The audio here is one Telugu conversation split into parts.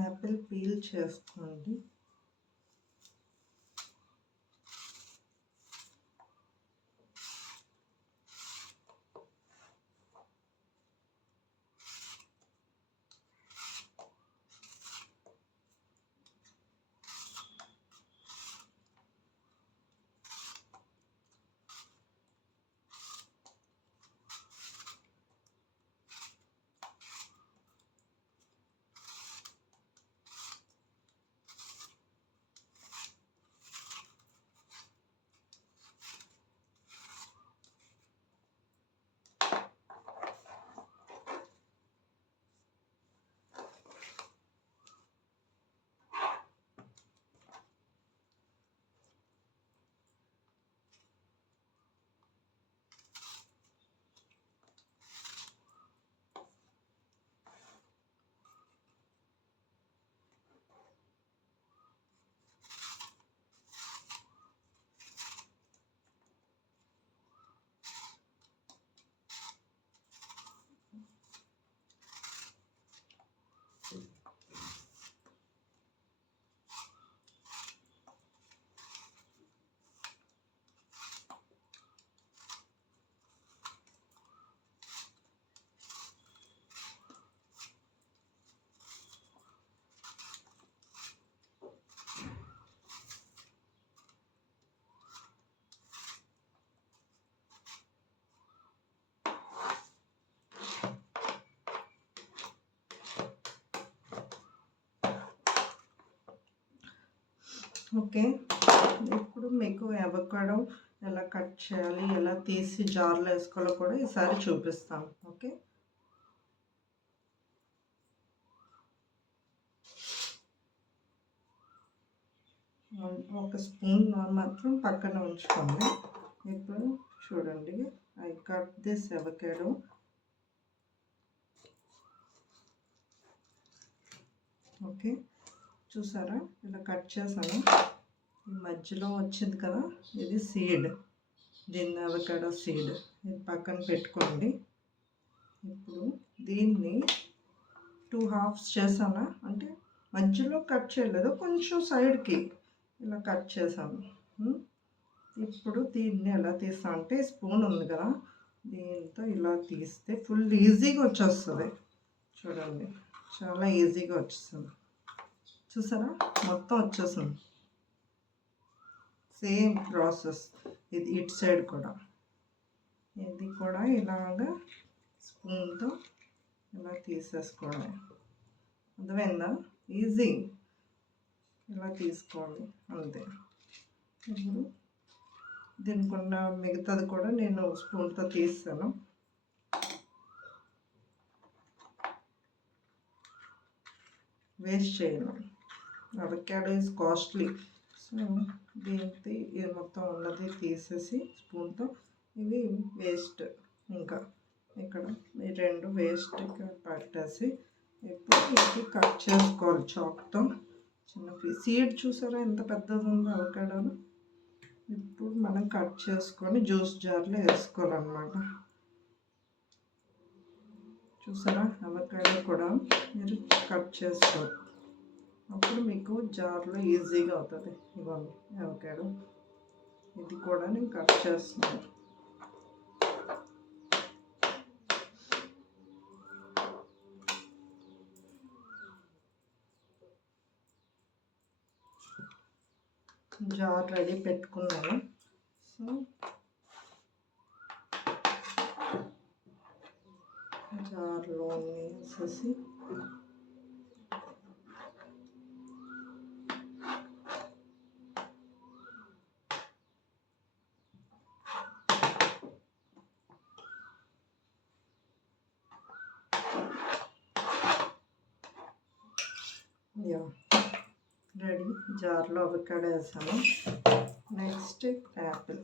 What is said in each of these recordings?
యాపిల్ పీల్ చేసుకోండి. ఓకే, ఇప్పుడు మీకు అవకాడో ఎలా కట్ చేయాలి, ఎలా తీసి జార్లో వేసుకోవాలో కూడా ఈసారి చూపిస్తాను. ఓకే, ఒక స్పూన్ మాత్రం పక్కన ఉంచుకోండి. ఇప్పుడు చూడండి, I cut this avocado. Okay, చూసారా ఇలా కట్ చేశాను. ఈ మధ్యలో వచ్చింది కదా, ఇది సీడ్, దీన్ని అవకాడో సీడ్, ఇది పక్కన పెట్టుకోండి. ఇప్పుడు దీన్ని 2 హాఫ్స్ చేశాను, అంటే మధ్యలో కట్ చేయలేదు, కొంచెం సైడ్కి ఇలా కట్ చేశాను. ఇప్పుడు దీన్ని ఎలా తీస్తా అంటే స్పూన్ ఉంది కదా, దీంతో ఇలా తీస్తే ఫుల్ ఈజీగా వచ్చేస్తుంది. చూడండి, చాలా ఈజీగా వచ్చేస్తుంది. చూసారా, మొత్తం వచ్చేసింది. సేమ్ ప్రాసెస్ ఇది ఇటు సైడ్ కూడా. ఇది కూడా ఇలాగా స్పూన్తో ఇలా తీసేసుకోవడం. అర్థమైందా? ఈజీ, ఇలా తీసుకోవాలి అంతే. ఇప్పుడు దీనికున్న మిగతాది కూడా నేను స్పూన్తో తీస్తాను. వేస్ట్ చేయను, అవకాడో ఈజ్ కాస్ట్లీ. సో దీనికి ఇది మొత్తం ఉన్నది తీసేసి స్పూన్తో, ఇవి వేస్ట్, ఇంకా ఇక్కడ ఈ 2 వేస్ట్గా పట్టేసి ఇప్పుడు ఇది కట్ చేసుకోవాలి చాక్తో. చిన్న పీస్ సీడ్ చూసారా ఎంత పెద్దది ఉందో అవకాడోలో. ఇప్పుడు మనం కట్ చేసుకొని జ్యూస్ జార్లో వేసుకోవాలన్నమాట. చూసారా, అవకాడో కూడా మీరు కట్ చేసుకోవాలి, అప్పుడు మీకు జార్లో ఈజీగా అవుతుంది. ఇవ్వండి అవకాడో, ఇది కూడా నేను కట్ చేస్తున్నాను. జార్ రెడీ పెట్టుకున్నాను. సో జార్లో వేసేసి రెడీ, జార్లో అవకాడో వేసాను. Next Apple.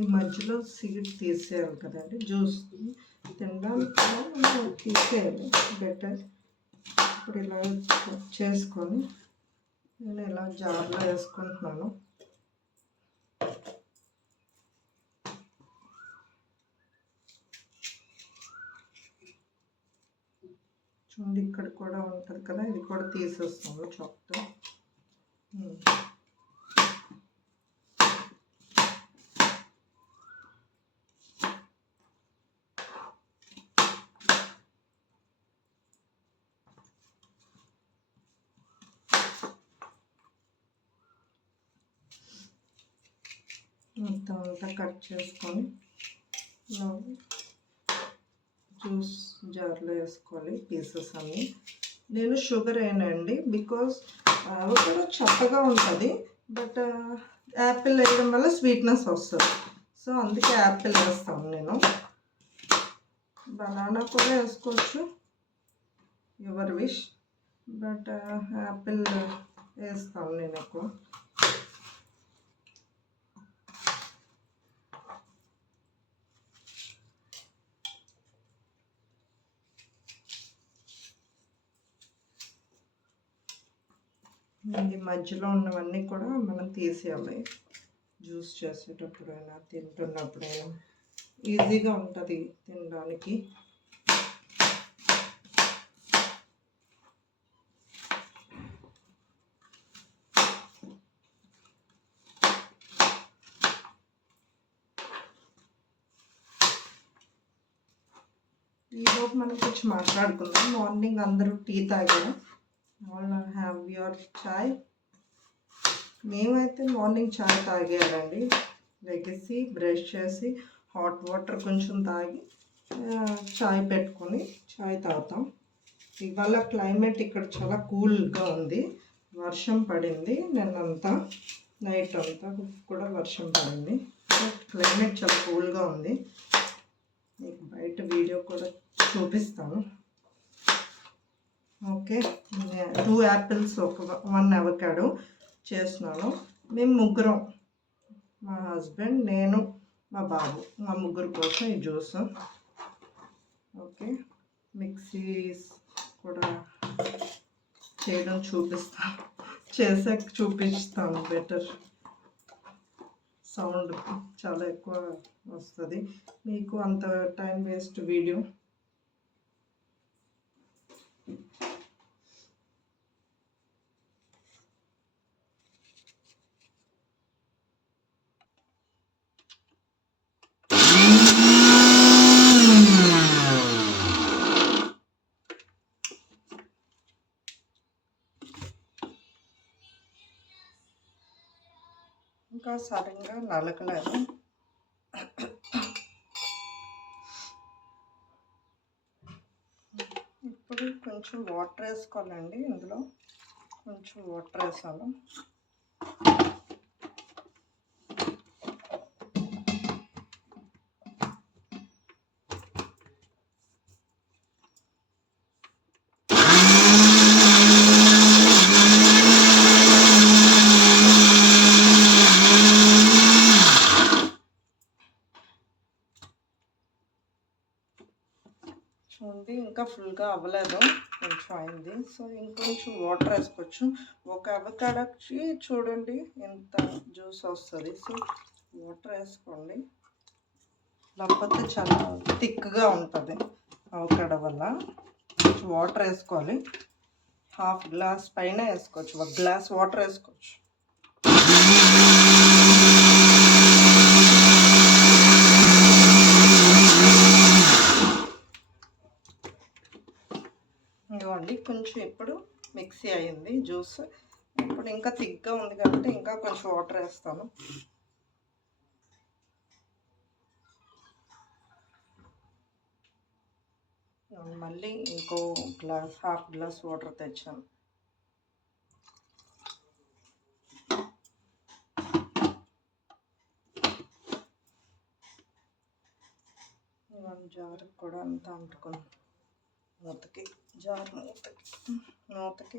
ఈ మధ్యలో సీడ్ తీసేయాలి కదండి, జ్యూస్ తినడానికి మనం తీసేయాలి బెటర్. ఇప్పుడు ఇలా చేసుకొని నేను ఇలా జార్లో వేసుకుంటున్నాను. చూడండి ఇక్కడ కూడా ఉంటుంది కదా, ఇది కూడా తీసేస్తాము చాక్తో. మొత్తం అంతా కట్ చేసుకొని జ్యూస్ జార్లో వేసుకోవాలి పీసెస్ అన్నీ. నేను షుగర్ వేయనండి, బికాజ్ అవి కూడా చప్పగా ఉంటుంది, బట్ యాపిల్ వేయడం వల్ల స్వీట్నెస్ వస్తుంది. సో అందుకే యాపిల్ వేస్తాను నేను. బనానా కూడా వేసుకోవచ్చు, యువర్ విష్, బట్ యాపిల్ వేస్తాను నేను ఎక్కువ. ఇది మధ్యలో ఉన్నవన్నీ కూడా మనం తీసేయాలి, జ్యూస్ చేసేటప్పుడైనా తింటున్నప్పుడైనా ఈజీగా ఉంటుంది తినడానికి. ఈరోజు మనం కొంచెం మాట్లాడుకుందాం. మార్నింగ్ అందరూ టీ తాగారు, ఆల్ హ్యావ్ యువర్ చాయ్. మేమైతే మార్నింగ్ చాయ్ తాగేయాలండి, లెగసి బ్రష్ చేసి హాట్ వాటర్ కొంచెం తాగి చాయ్ పెట్టుకొని చాయ్ తాగుతాం. ఇవాళ క్లైమేట్ ఇక్కడ చాలా కూల్గా ఉంది, వర్షం పడింది నిన్నంతా, నైట్ అంతా కూడా వర్షం పడింది. క్లైమేట్ చాలా కూల్గా ఉంది. మీకు బయట వీడియో కూడా చూపిస్తాను. ఓకే, 2 యాపిల్స్, 1 అవకాడో చేస్తున్నాను. మేము ముగ్గురం, మా హస్బెండ్, నేను, మా బాబు, మా ముగ్గురు కోసం ఈ జ్యూస్. ఓకే, మిక్సీ కూడా చేయడం చూపిస్తాను, చేసాక చూపిస్తాను, బెటర్. సౌండ్ చాలా ఎక్కువ వస్తుంది, మీకు అంత టైం వేస్ట్ వీడియో. ఇంకా సడన్గా నలకలేదు. ఇప్పుడు కొంచెం వాటర్ వేసుకోవాలండి, ఇందులో కొంచెం వాటర్ వేసాను. చూడండి ఇంకా ఫుల్గా అవ్వలేదు, కొంచెం అయింది. సో ఇంకొంచెం వాటర్ వేసుకోవచ్చు. ఒక అవకాడోకి చూడండి ఎంత జ్యూస్ వస్తుంది. సో వాటర్ వేసుకోండి, లేకపోతే చాలా థిక్గా ఉంటుంది అవకాడో వల్ల. కొంచెం వాటర్ వేసుకోవాలి, 1/2 గ్లాస్ పైన వేసుకోవచ్చు, 1 గ్లాస్ వాటర్ వేసుకోవచ్చు. ఇవ్వండి, కొంచెం ఇప్పుడు మిక్సీ అయింది జ్యూస్. ఇప్పుడు ఇంకా థిక్గా ఉంది కాబట్టి ఇంకా కొంచెం వాటర్ వేస్తాను. మళ్ళీ ఇంకో గ్లాస్, 1/2 గ్లాస్ వాటర్ తెచ్చాను. జారు కూడా అంతా అంటుకుంది, మూతకి, జారు మూతకి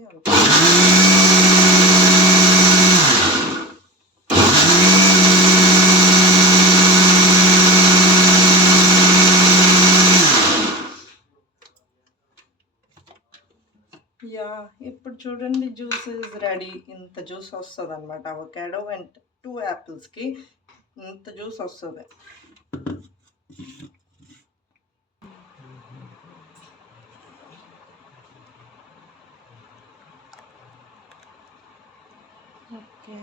యా ఇప్పుడు చూడండి జ్యూస్ ఇస్ రెడీ. ఇంత జ్యూస్ వస్తుంది అనమాట. అవకాడో అండ్ 2 యాపిల్స్కి ఇంత జ్యూస్ వస్తుంది. ఓకే